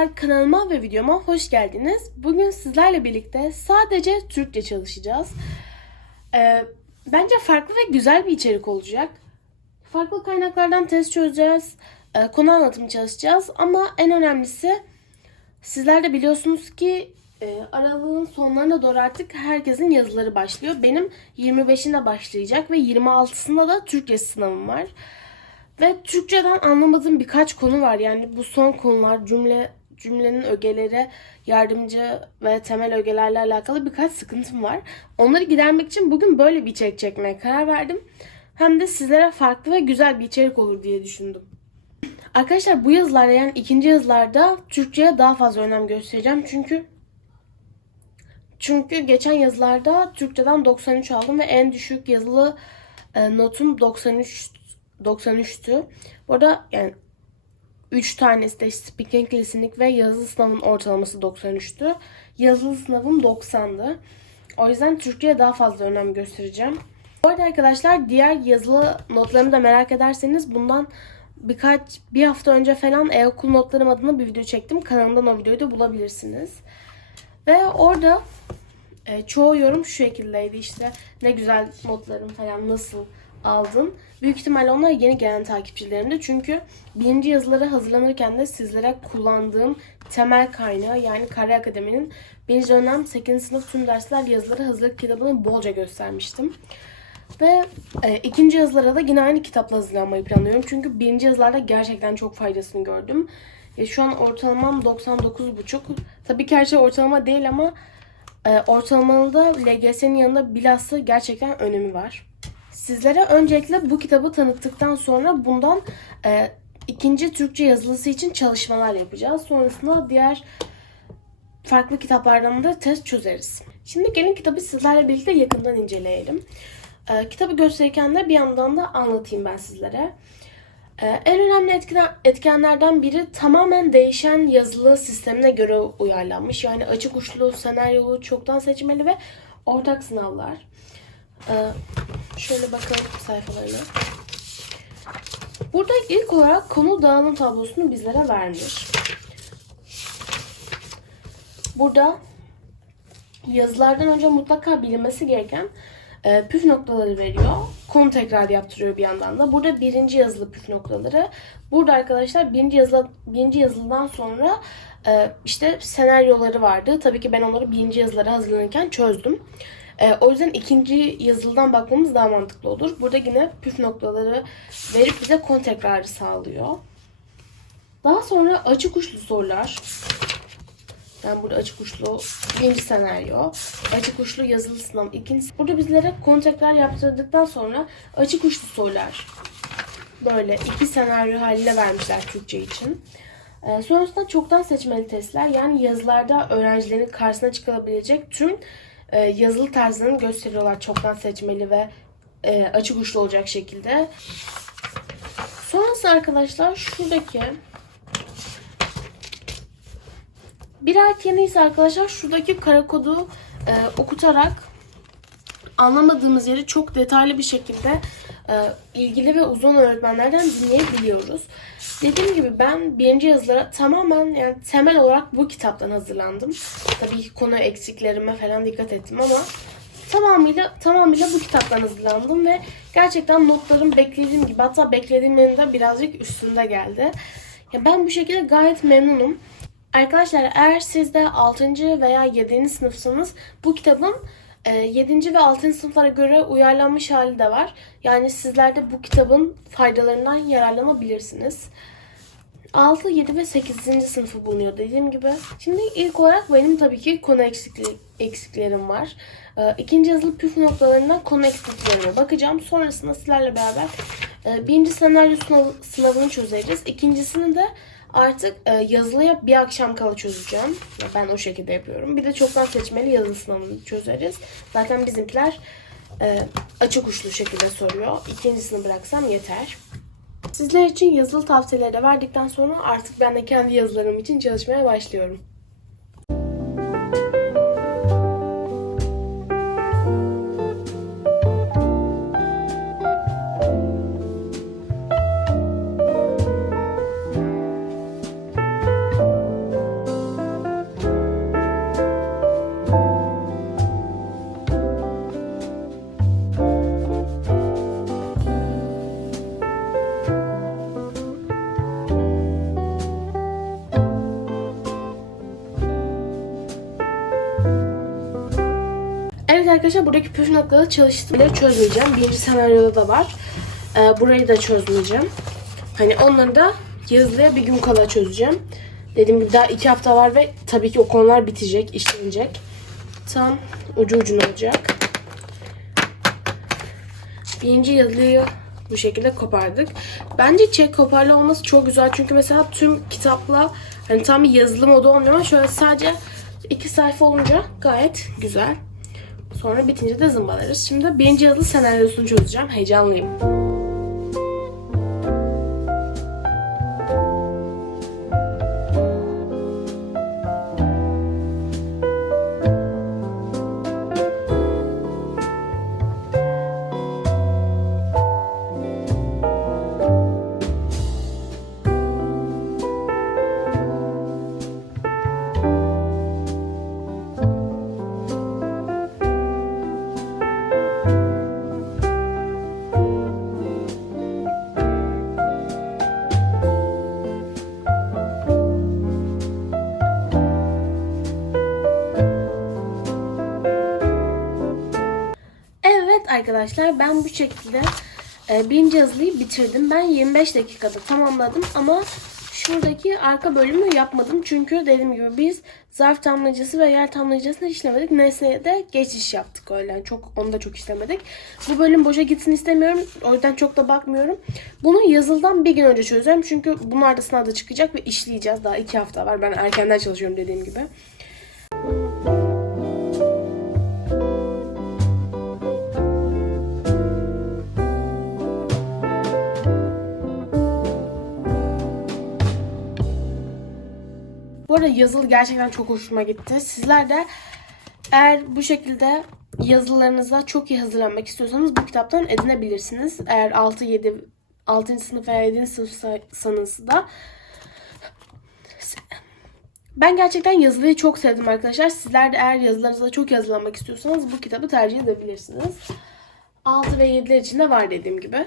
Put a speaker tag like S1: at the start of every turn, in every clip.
S1: arkadaşlar, kanalıma ve videoma hoş geldiniz. Bugün sizlerle birlikte sadece Türkçe çalışacağız. Ee, bence farklı ve güzel bir içerik olacak. Farklı kaynaklardan test çözeceğiz, e, konu anlatımı çalışacağız ama en önemlisi sizler de biliyorsunuz ki e, aralığın sonlarına doğru artık herkesin yazıları başlıyor. Benim 25'inde başlayacak ve 26'sında da Türkçe sınavım var. Ve Türkçeden anlamadığım birkaç konu var. Yani bu son konular cümle cümlenin ögeleri, yardımcı ve temel ögelerle alakalı birkaç sıkıntım var. Onları gidermek için bugün böyle bir içerik çekmeye karar verdim. Hem de sizlere farklı ve güzel bir içerik olur diye düşündüm. Arkadaşlar bu yazılarda yani ikinci yazılarda Türkçe'ye daha fazla önem göstereceğim. Çünkü çünkü geçen yazılarda Türkçeden 93 aldım ve en düşük yazılı e, notum 93 93'tü. Bu arada yani 3 tanesi de speaking listening ve yazılı sınavın ortalaması 93'tü. Yazılı sınavım 90'dı. O yüzden Türkçe'ye daha fazla önem göstereceğim. Bu arada arkadaşlar diğer yazılı notlarımı da merak ederseniz bundan birkaç bir hafta önce falan e-okul notlarım adına bir video çektim. Kanalımdan o videoyu da bulabilirsiniz. Ve orada e, çoğu yorum şu şekildeydi işte ne güzel notlarım falan nasıl aldın. Büyük ihtimalle onlar yeni gelen takipçilerimdi. Çünkü birinci yazıları hazırlanırken de sizlere kullandığım temel kaynağı yani Kare Akademi'nin birinci dönem 8. sınıf tüm dersler yazıları hazırlık kitabını bolca göstermiştim. Ve e, ikinci yazılara da yine aynı kitapla hazırlanmayı planlıyorum. Çünkü birinci yazılarda gerçekten çok faydasını gördüm. E, şu an ortalamam 99,5. Tabii ki her şey ortalama değil ama e, ortalamalı da LGS'nin yanında bilhassa gerçekten önemi var. Sizlere öncelikle bu kitabı tanıttıktan sonra bundan e, ikinci Türkçe yazılısı için çalışmalar yapacağız. Sonrasında diğer farklı kitaplardan da test çözeriz. Şimdi gelin kitabı sizlerle birlikte yakından inceleyelim. E, kitabı gösterirken de bir yandan da anlatayım ben sizlere. E, en önemli etken, etkenlerden biri tamamen değişen yazılı sistemine göre uyarlanmış. Yani açık uçlu, senaryolu, çoktan seçmeli ve ortak sınavlar. E, şöyle bakalım sayfalarına. Burada ilk olarak konu dağılım tablosunu bizlere vermiş. Burada yazılardan önce mutlaka bilinmesi gereken e, püf noktaları veriyor. Konu tekrar yaptırıyor bir yandan da. Burada birinci yazılı püf noktaları. Burada arkadaşlar birinci yazılı, birinci yazılıdan sonra e, işte senaryoları vardı. Tabii ki ben onları birinci yazılara hazırlanırken çözdüm. E, o yüzden ikinci yazılıdan bakmamız daha mantıklı olur. Burada yine püf noktaları verip bize konu tekrarı sağlıyor. Daha sonra açık uçlu sorular. Ben burada açık uçlu birinci senaryo, açık uçlu yazılı sınav ikincisi. Burada bizlere konu tekrar yaptırdıktan sonra açık uçlu sorular böyle iki senaryo haline vermişler Türkçe için. Ee, sonrasında çoktan seçmeli testler yani yazılarda öğrencilerin karşısına çıkılabilecek tüm e, yazılı tarzını gösteriyorlar çoktan seçmeli ve e, açık uçlu olacak şekilde. Sonrası arkadaşlar şuradaki bir alt yeni ise arkadaşlar şuradaki kara kodu e, okutarak anlamadığımız yeri çok detaylı bir şekilde ilgili ve uzun öğretmenlerden dinleyebiliyoruz. Dediğim gibi ben birinci yazılara tamamen yani temel olarak bu kitaptan hazırlandım. Tabii ki konu eksiklerime falan dikkat ettim ama tamamıyla tamamıyla bu kitaptan hazırlandım ve gerçekten notlarım beklediğim gibi hatta beklediğimin de birazcık üstünde geldi. Ya ben bu şekilde gayet memnunum. Arkadaşlar eğer siz de 6. veya 7. sınıfsanız bu kitabın 7. E, ve 6. sınıflara göre uyarlanmış hali de var. Yani sizler de bu kitabın faydalarından yararlanabilirsiniz. 6, 7 ve 8. sınıfı bulunuyor dediğim gibi. Şimdi ilk olarak benim tabii ki konu eksikli, eksiklerim var. E, ikinci yazılı püf noktalarından konu eksikliklerine bakacağım. Sonrasında sizlerle beraber e, birinci senaryo sınavını çözeriz. İkincisini de Artık e, yazılıya bir akşam kala çözeceğim. Ben o şekilde yapıyorum. Bir de çoktan seçmeli yazılı sınavını çözeriz. Zaten bizimkiler e, açık uçlu şekilde soruyor. İkincisini bıraksam yeter. Sizler için yazılı tavsiyeleri verdikten sonra artık ben de kendi yazılarım için çalışmaya başlıyorum. Arkadaşlar buradaki püf noktaları çalıştım. Çözmeyeceğim. Birinci senaryoda da var. Ee, burayı da çözmeyeceğim. Hani onları da yazılıya bir gün kala çözeceğim. Dediğim gibi daha iki hafta var ve tabii ki o konular bitecek, işlenecek. Tam ucu ucuna olacak. Birinci yazıyı bu şekilde kopardık. Bence çek koparlı olması çok güzel. Çünkü mesela tüm kitapla hani tam bir yazılı modu olmuyor ama şöyle sadece iki sayfa olunca gayet güzel. Sonra bitince de zımbalarız. Şimdi birinci yazılı senaryosunu çözeceğim. Heyecanlıyım. Arkadaşlar ben bu şekilde e, birinci yazılıyı bitirdim. Ben 25 dakikada tamamladım ama şuradaki arka bölümü yapmadım. Çünkü dediğim gibi biz zarf tamlayıcısı ve yer tamlayıcısını işlemedik. Nesneye de geçiş yaptık öyle. Çok, onu da çok işlemedik. Bu bölüm boşa gitsin istemiyorum. O yüzden çok da bakmıyorum. Bunu yazıldan bir gün önce çözeceğim. Çünkü bunlar da sınavda çıkacak ve işleyeceğiz. Daha iki hafta var. Ben erkenden çalışıyorum dediğim gibi. Bu arada yazılı gerçekten çok hoşuma gitti. Sizler de eğer bu şekilde yazılarınıza çok iyi hazırlanmak istiyorsanız bu kitaptan edinebilirsiniz. Eğer 6 7 6. sınıf veya 7. sınıfsanız da ben gerçekten yazılıyı çok sevdim arkadaşlar. Sizler de eğer yazılarınızda çok yazılanmak istiyorsanız bu kitabı tercih edebilirsiniz. 6 ve 7'ler için de var dediğim gibi.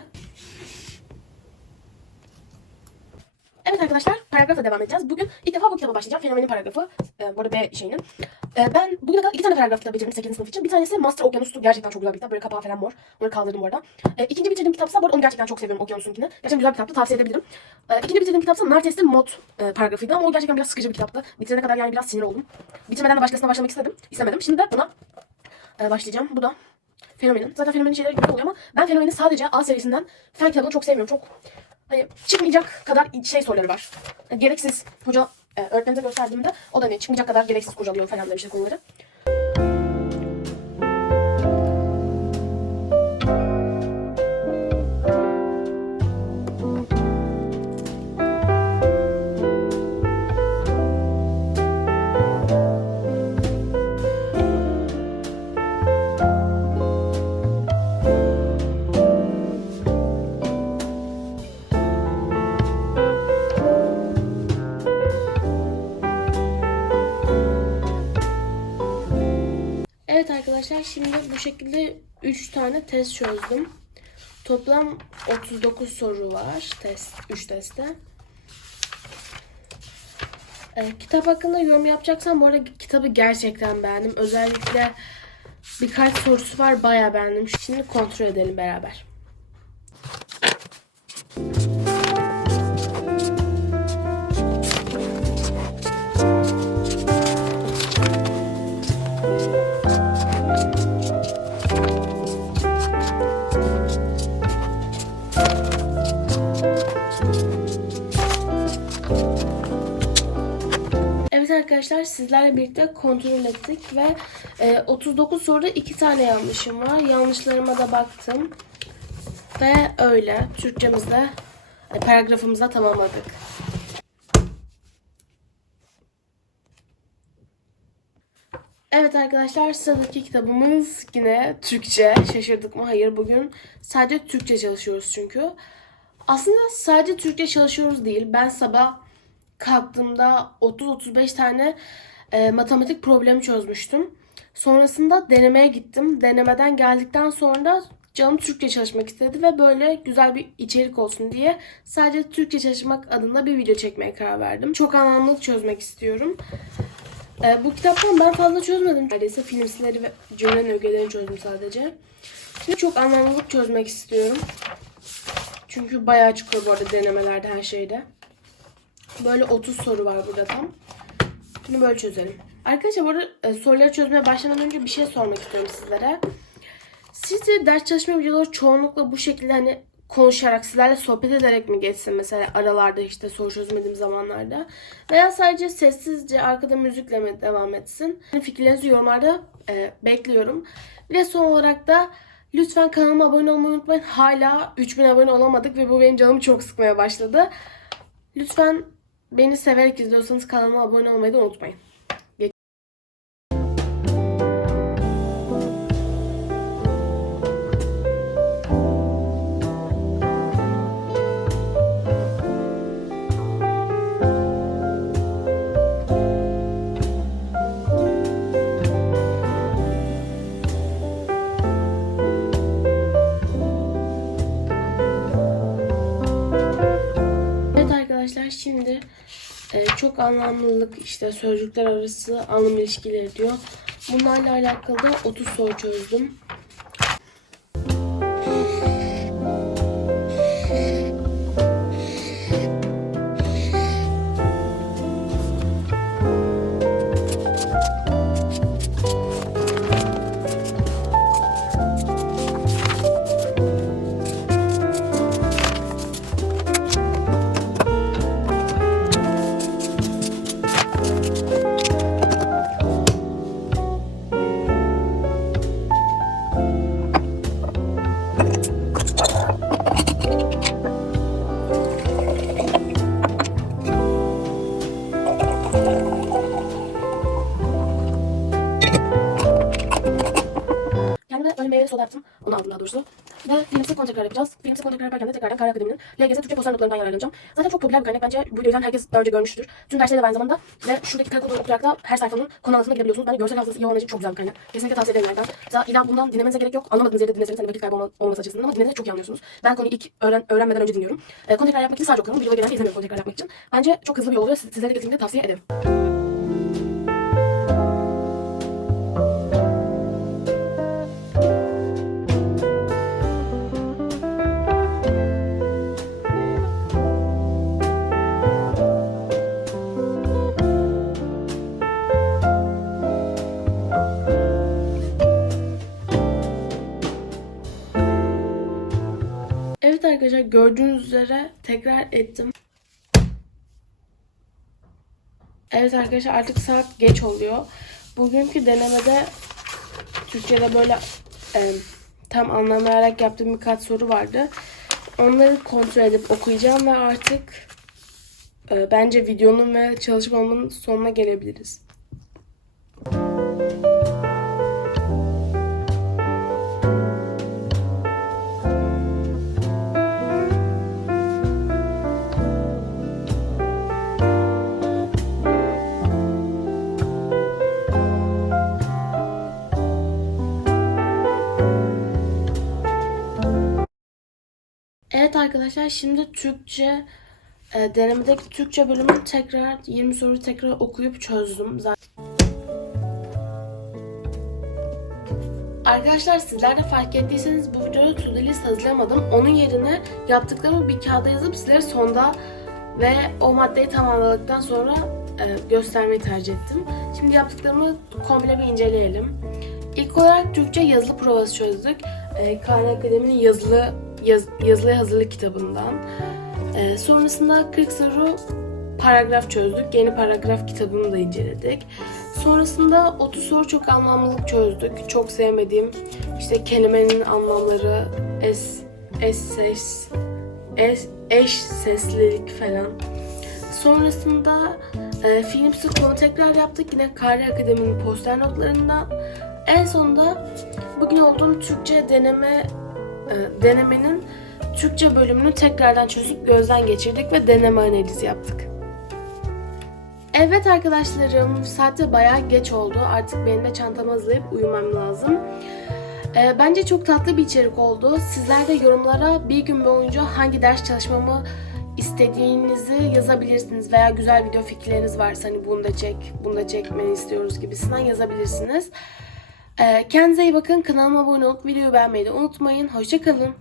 S1: Evet arkadaşlar paragrafla devam edeceğiz. Bugün ilk defa bu kitaba başlayacağım. Fenomenin paragrafı. E, bu arada B şeyinin. E, ben bugüne kadar iki tane paragrafla bitirdim 8. sınıf için. Bir tanesi Master Okyanus'tu. Gerçekten çok güzel bir kitap. Böyle kapağı falan mor. Onları kaldırdım bu arada. E, ikinci bitirdiğim kitapsa bu arada onu gerçekten çok seviyorum Okyanus'unkini. Gerçekten güzel bir kitaptı. Tavsiye edebilirim. E, ikinci bitirdiğim kitapsa Nar Testi Mod e, paragrafıydı ama o gerçekten biraz sıkıcı bir kitaptı. Bitirene kadar yani biraz sinir oldum. Bitirmeden de başkasına başlamak istedim. İstemedim. Şimdi de buna e, başlayacağım. Bu da Fenomenin. Zaten Fenomenin şeyleri güzel oluyor ama ben Fenomen'i sadece A serisinden fen kitabını çok sevmiyorum. Çok hani çıkmayacak kadar şey soruları var. Gereksiz hoca e, öğretmenimize gösterdiğimde o da ne çıkmayacak kadar gereksiz kurcalıyor falan demişti konuları. Şekilde 3 tane test çözdüm. Toplam 39 soru var test 3 testte. Ee, kitap hakkında yorum yapacaksan bu arada kitabı gerçekten beğendim. Özellikle birkaç sorusu var bayağı beğendim. Şimdi kontrol edelim beraber. Arkadaşlar sizlerle birlikte kontrol ettik ve e, 39 soruda 2 tane yanlışım var. Yanlışlarıma da baktım. Ve öyle Türkçemizde paragrafımızda tamamladık. Evet arkadaşlar sıradaki kitabımız yine Türkçe. Şaşırdık mı? Hayır bugün sadece Türkçe çalışıyoruz çünkü. Aslında sadece Türkçe çalışıyoruz değil. Ben sabah kalktığımda 30-35 tane e, matematik problemi çözmüştüm. Sonrasında denemeye gittim. Denemeden geldikten sonra canım Türkçe çalışmak istedi ve böyle güzel bir içerik olsun diye sadece Türkçe çalışmak adına bir video çekmeye karar verdim. Çok anlamlı çözmek istiyorum. Ee, bu kitaptan ben fazla çözmedim. Neredeyse filmsileri ve cümlenin ögelerini çözdüm sadece. Şimdi çok anlamlılık çözmek istiyorum. Çünkü bayağı çıkıyor bu arada denemelerde her şeyde. Böyle 30 soru var burada tam. Bunu böyle çözelim. Arkadaşlar bu arada e, soruları çözmeye başlamadan önce bir şey sormak istiyorum sizlere. Sizce ders çalışma videoları çoğunlukla bu şekilde hani konuşarak, sizlerle sohbet ederek mi geçsin mesela aralarda işte soru çözmediğim zamanlarda? Veya sadece sessizce arkada müzikle mi devam etsin? Yani fikirlerinizi yorumlarda e, bekliyorum. De son olarak da lütfen kanalıma abone olmayı unutmayın. Hala 3000 abone olamadık ve bu benim canımı çok sıkmaya başladı. Lütfen beni severek izliyorsanız kanalıma abone olmayı da unutmayın. Şimdi e, çok anlamlılık işte sözcükler arası anlam ilişkileri diyor. Bunlarla alakalı da 30 soru çözdüm. LGS Türkçe poster notlarından yararlanacağım. Zaten çok popüler bir kaynak. Bence bu videoyu herkes daha önce görmüştür. Tüm dersleri de aynı zamanda. Ve şuradaki kara kodu okutarak da her sayfanın konu anlatımına gidebiliyorsunuz. Bence görsel hafızası iyi olan için çok güzel bir kaynak. Kesinlikle tavsiye ederim yerden. Mesela illa bundan dinlemenize gerek yok. Anlamadığınız yerde dinleseniz hani vakit kaybı olma- olmaması açısından ama dinlediğinizde çok iyi anlıyorsunuz. Ben konuyu ilk öğren öğrenmeden önce dinliyorum. E, konu tekrar yapmak için sadece okuyorum. Videoda genelde izlemiyorum konu tekrar yapmak için. Bence çok hızlı bir yol oluyor. Siz- Sizlere de kesinlikle tavsiye ederim. Gördüğünüz üzere tekrar ettim. Evet arkadaşlar artık saat geç oluyor. Bugünkü denemede Türkçe'de böyle e, tam anlamayarak yaptığım birkaç soru vardı. Onları kontrol edip okuyacağım ve artık e, bence videonun ve çalışmamın sonuna gelebiliriz. Arkadaşlar şimdi Türkçe e, denemedeki Türkçe bölümü tekrar 20 soruyu tekrar okuyup çözdüm. Zaten Arkadaşlar sizler de fark ettiyseniz bu videoda list hazırlamadım. Onun yerine yaptıklarımı bir kağıda yazıp sizlere sonda ve o maddeyi tamamladıktan sonra e, göstermeyi tercih ettim. Şimdi yaptıklarımı komple bir inceleyelim. İlk olarak Türkçe yazılı provası çözdük. E, Kaan Akademi'nin yazılı yaz, yazılı hazırlık kitabından. E, sonrasında 40 soru paragraf çözdük. Yeni paragraf kitabını da inceledik. Sonrasında 30 soru çok anlamlılık çözdük. Çok sevmediğim işte kelimenin anlamları, es, es ses, es, eş seslilik falan. Sonrasında e, filmsi konu tekrar yaptık. Yine Kari Akademi'nin poster notlarından. En sonunda bugün olduğum Türkçe deneme denemenin Türkçe bölümünü tekrardan çözüp gözden geçirdik ve deneme analizi yaptık. Evet arkadaşlarım, saatte bayağı geç oldu. Artık benim de çantamı hazırlayıp uyumam lazım. Ee, bence çok tatlı bir içerik oldu. Sizler de yorumlara bir gün boyunca hangi ders çalışmamı istediğinizi yazabilirsiniz veya güzel video fikirleriniz varsa hani bunu da çek, bunu da çekmeni istiyoruz gibisinden yazabilirsiniz. Ee, kendinize iyi bakın. Kanalıma abone olup videoyu beğenmeyi de unutmayın. Hoşçakalın.